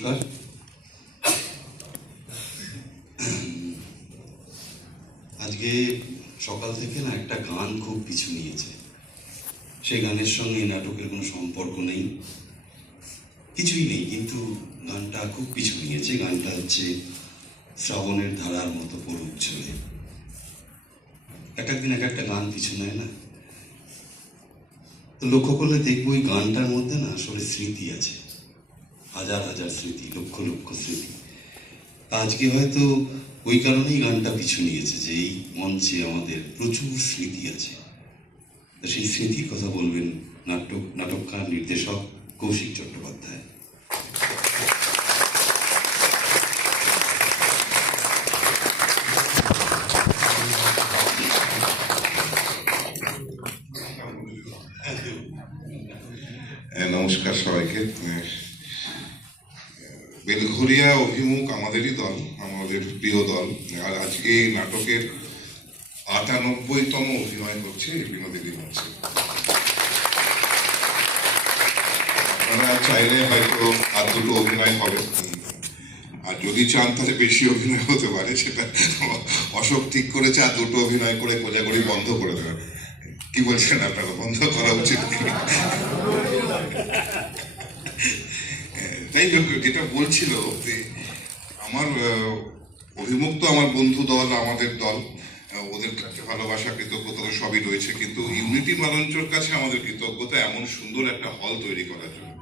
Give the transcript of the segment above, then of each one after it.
নমস্কার। আজকে সকাল থেকে না একটা গান খুব পিছু নিয়েছে। সেই গানের সঙ্গে নাটকের কোনো সম্পর্ক নেই, কিছুই নেই, কিন্তু গানটা খুব পিছু নিয়েছে। গানটা হচ্ছে শ্রাবণের ধারার মতো পড়ুক চলে। এক একদিন এক একটা গান পিছু নেয় না, তো লক্ষ্য করলে দেখবো ওই গানটার মধ্যে না আসলে স্মৃতি আছে, হাজার হাজার স্মৃতি, লক্ষ লক্ষ স্মৃতি। আজকে হয়তো ওই কারণেই গানটা পিছু নিয়েছে যে এই মঞ্চে আমাদের প্রচুর স্মৃতি আছে। তো সেই স্মৃতির কথা বলবেন নাটককার নির্দেশক কৌশিক চট্টোপাধ্যায়। নমস্কার সবাইকে। বেলঘরিয়া অভিমুখ আমাদেরই দল, আমাদের প্রিয় দল। আর আজকে নাটকের ৯৮তম অভিনয় হচ্ছে বিনোদিনী মঞ্চে। আপনারা চাইলে হয়তো আর দুটো অভিনয় হবে, আর যদি চান তাহলে বেশি অভিনয় হতে পারে, সেটা অশোক ঠিক করেছে। আর দুটো অভিনয় করে কোজাগরি বন্ধ করে দেবেন। কি বলছেন আপনারা, বন্ধ করা উচিত? তাই যেটা বলছিল যে আমার অভিমুখ তো আমার বন্ধু দল, আমাদের দল, ওদের কাছে ভালোবাসা, কৃতজ্ঞতা সবই রয়েছে, কিন্তু ইউনিটি মঞ্চের কাছে আমাদের কৃতজ্ঞতা এমন সুন্দর একটা হল তৈরি করার জন্য।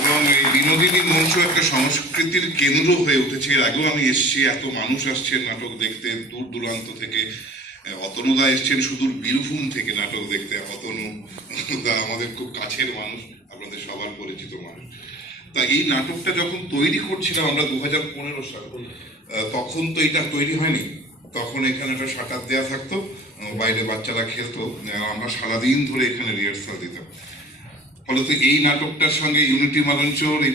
এবং এই বিনোদিনী মঞ্চ একটা সংস্কৃতির কেন্দ্র হয়ে উঠেছে। এর আগেও আমি এসেছি, এত মানুষ আসছেন নাটক দেখতে দূর দূরান্ত থেকে। অতনুদা এসছেন সুদূর বীরভূম থেকে নাটক দেখতে। অতনুদা আমাদের খুব কাছের মানুষ, আপনাদের সবার পরিচিত মানুষ। তা এই নাটকটা যখন তৈরি করছিলাম আমরা 2015 সালে, তখন তো এটা তৈরি হয়নি। তখন এখানে একটা শাটার দেওয়া থাকতো, বাইরে বাচ্চারা খেলতো, আমরা সারাদিন ধরে এখানে রিহার্সাল দিতাম। ফলে তো এই নাটকটার সঙ্গে ইউনিটি মঞ্চর এই